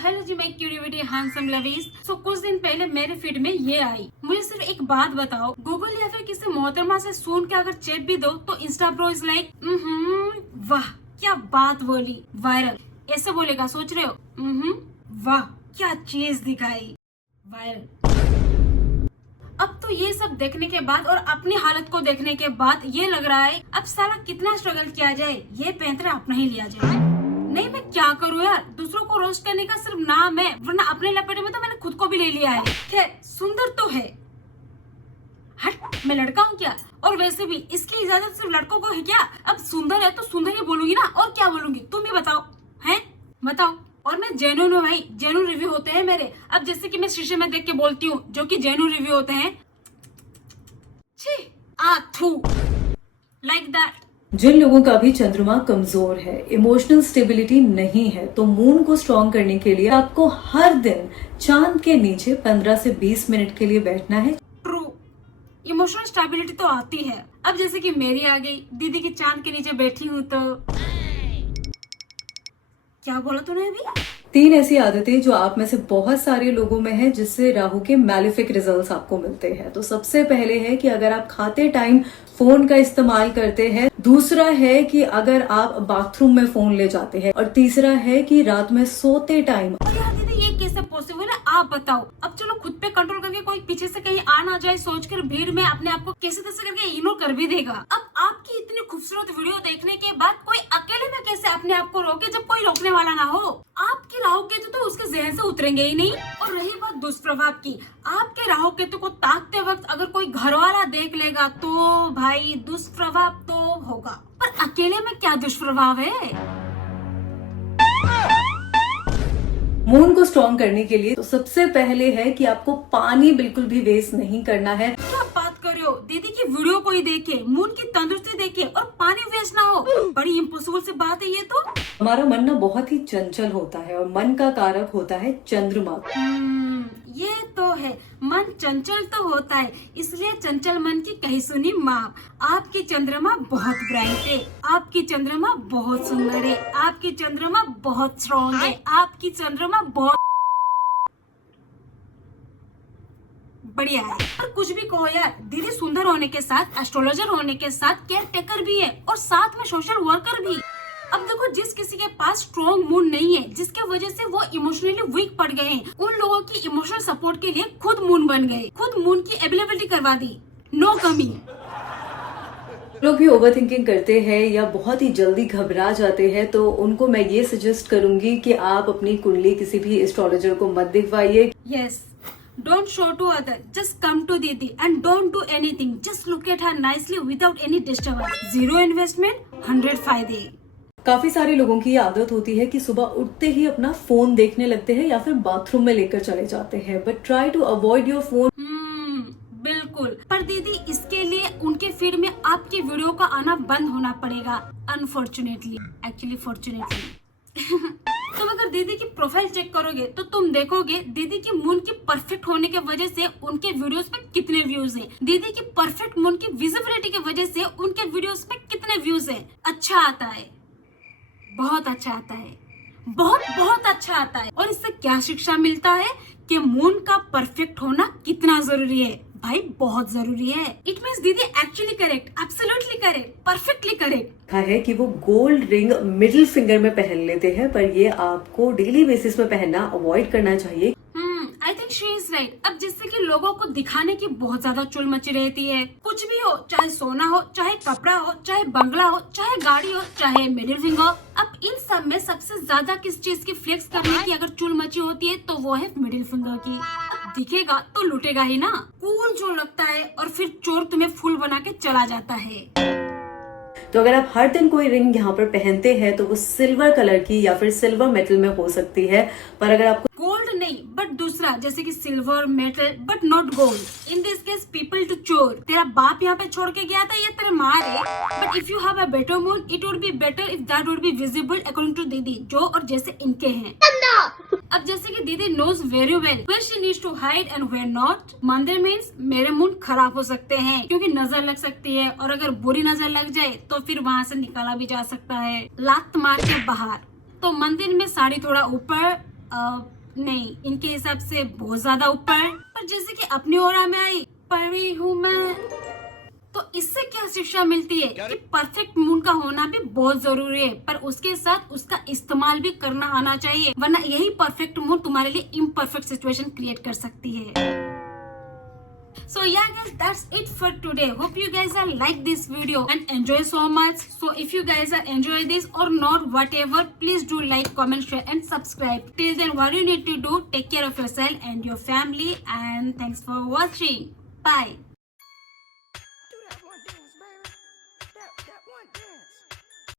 Hello जी, मैं curiosity handsome lovies. कुछ दिन पहले मेरे फीड में ये आई। मुझे सिर्फ एक बात बताओ, गूगल या फिर किसी मोहतरमा से सुन के अगर चेप भी दो तो इंस्टा ब्रो इज लाइक वाह क्या बात बोली, वायरल। ऐसे बोलेगा, सोच रहे हो? वाह क्या चीज दिखाई, वायरल। अब तो ये सब देखने के बाद और अपनी हालत को देखने के बाद ये लग रहा है अब साला कितना स्ट्रगल किया जाए, ये पैंतरा अपना ही लिया जाए। नहीं मैं क्या करूँ यार, दूसरों को रोस्ट करने का सिर्फ नाम है, वरना अपने लपेटे में तो मैंने खुद को भी ले लिया है। खैर सुंदर तो है, हट मैं लड़का हूँ क्या? और वैसे भी इसकी इजाजत सिर्फ लड़कों को है क्या? अब सुंदर है तो सुंदर ही बोलूंगी ना, और क्या बोलूंगी? तुम ही बताओ, हैं बताओ। और मैं जेन्युइन हूँ भाई, जेन्युइन रिव्यू होते हैं मेरे। अब जैसे कि मैं शीशे में देख के बोलती हूँ, जो कि जेन्युइन रिव्यू होते हैं, छी आ थू लाइक दैट। जिन लोगों का भी चंद्रमा कमजोर है, इमोशनल स्टेबिलिटी नहीं है, तो मून को स्ट्रॉन्ग करने के लिए आपको हर दिन चांद के नीचे 15 से 20 मिनट के लिए बैठना है। ट्रू, इमोशनल स्टेबिलिटी तो आती है। अब जैसे कि मेरी आ गई, दीदी की चांद के नीचे बैठी हूँ तो क्या बोला तूने अभी? 3 ऐसी आदतें जो आप में से बहुत सारे लोगों में है, जिससे राहु के मैलेफिक रिजल्ट्स आपको मिलते हैं। तो सबसे पहले है कि अगर आप खाते टाइम फोन का इस्तेमाल करते हैं, दूसरा है कि अगर आप बाथरूम में फोन ले जाते हैं, और तीसरा है कि रात में सोते टाइम। यार दीदी ये कैसे पॉसिबल है, आप बताओ। अब चलो खुद पे कंट्रोल करके कोई पीछे से कहीं आ ना जाए सोचकर भीड़ में अपने आप को कैसे तैसे करके इग्नोर कर भी देगा। अब आपकी इतनी खूबसूरत वीडियो देखने के बाद कोई अकेले में कैसे अपने आप को रोके जब कोई रोकने वाला ना हो? आपके राहु केतु तो उसके जहन से उतरेंगे ही नहीं। और रही बात दुष्प्रभाव की, आपके राहु केतु को ताकते वक्त अगर कोई घर वाला देख लेगा तो भाई दुष्प्रभाव तो होगा। पर अकेले में क्या दुष्प्रभाव है? मून को स्ट्रॉन्ग करने के लिए तो सबसे पहले है कि आपको पानी बिल्कुल भी वेस्ट नहीं करना है। क्या बात कर रहे हो? दीदी की वीडियो कोई देखे, मून की तंदुरुस्ती देखे और पानी वेस्ट ना हो, बड़ी इम्पॉसिबल सी बात है ये तो। हमारा मन ना बहुत ही चंचल होता है, और मन का कारक होता है चंद्रमा। ये तो है, मन चंचल तो होता है, इसलिए चंचल मन की कही सुनी माँ। आपकी चंद्रमा बहुत ब्राइट है, आपकी चंद्रमा बहुत सुंदर है, आपकी चंद्रमा बहुत स्ट्रॉन्ग है, आपकी चंद्रमा बहुत बढ़िया है। पर कुछ भी कहो यार, दीदी सुंदर होने के साथ, एस्ट्रोलॉजर होने के साथ केयर टेकर भी है, और साथ में सोशल वर्कर भी। अब देखो, जिस किसी के पास स्ट्रॉन्ग मून नहीं है, जिसके वजह से वो इमोशनली वीक पड़ गए हैं, उन लोगों की इमोशनल सपोर्ट के लिए खुद मून बन गए, खुद मून की अवेलेबिलिटी करवा दी, नो कमी। लोग भी ओवर थिंकिंग करते हैं या बहुत ही जल्दी घबरा जाते हैं, तो उनको मैं ये सजेस्ट करूंगी कि आप अपनी कुंडली किसी भी एस्ट्रोलॉजर को मत दिखवाइए। Yes, don't show to other, just come to Didi and don't do anything, just look at her nicely without any disturbance, zero investment 100 फायदे। काफी सारे लोगों की आदत होती है कि सुबह उठते ही अपना फोन देखने लगते हैं या फिर बाथरूम में लेकर चले जाते हैं, but try to avoid your phone. बिल्कुल, पर दीदी इसके लिए उनके फीड में आपकी वीडियो का आना बंद होना पड़ेगा, अनफॉर्चुनेटली, एक्चुअली फॉर्चुनेटली। तुम अगर दीदी की प्रोफाइल चेक करोगे तो तुम देखोगे दीदी की मून की परफेक्ट होने की वजह से उनके वीडियोस में कितने व्यूज हैं। दीदी की परफेक्ट मून की विजिबिलिटी की वजह से उनके वीडियोस में कितने व्यूज हैं। अच्छा आता है, बहुत अच्छा आता है, बहुत बहुत अच्छा आता है। और इससे क्या शिक्षा मिलता है कि मून का परफेक्ट होना कितना जरूरी है? भाई बहुत जरूरी है। इट मीन्स दीदी actually correct, absolutely correct, perfectly correct है कि वो गोल्ड रिंग मिडिल फिंगर में पहन लेते हैं, पर ये आपको डेली बेसिस में पहनना अवॉइड करना चाहिए। I think she is right. अब जिससे कि लोगों को दिखाने की बहुत ज्यादा चुल मची रहती है, कुछ भी हो, चाहे सोना हो, चाहे कपड़ा हो, चाहे बंगला हो, चाहे गाड़ी हो, चाहे मिडिल फिंगर। अब इन सब में सबसे ज्यादा किस चीज की फ्लेक्स करने की अगर चुल मची होती है तो वो है मिडिल फिंगर की। अब दिखेगा तो लूटेगा ही ना, कूल जो लगता है, और फिर चोर तुम्हें फूल बना के चला जाता है। तो अगर आप हर दिन कोई रिंग यहाँ पर पहनते हैं तो वो सिल्वर कलर की या फिर सिल्वर मेटल में हो सकती है, पर अगर आपको गोल्ड नहीं बट दूसरा, जैसे कि silver metal but not gold, in this case people to चोर। तेरा बाप यहाँ पे छोड़ के गया था या तेरे माँ है, but if you have a better moon it would be better if that would be visible according to दीदी, जो और जैसे इनके हैं। अब जैसे कि दीदी knows very well where she needs to hide and where not. मंदिर मीन्स मेरे मून खराब हो सकते हैं क्योंकि नजर लग सकती है, और अगर बुरी नजर लग जाए तो फिर वहाँ से निकाला भी जा सकता है, लात मार के बाहर। तो मंदिर में साड़ी थोड़ा ऊपर, नहीं, इनके हिसाब से बहुत ज्यादा ऊपर, पर जैसे कि अपनी ओरा में आई पढ़ी हूँ मैं। तो इससे क्या शिक्षा मिलती है कि परफेक्ट मूड का होना भी बहुत जरूरी है, पर उसके साथ उसका इस्तेमाल भी करना आना चाहिए, वरना यही परफेक्ट मूड तुम्हारे लिए इम्परफेक्ट सिचुएशन क्रिएट कर सकती है। So yeah guys, that's it for today. Hope you guys are like this video and enjoy so much. So if you guys are enjoy this or not, whatever, please do like, comment, share and subscribe. Till then, what you need to do, take care of yourself and your family, and thanks for watching. Bye.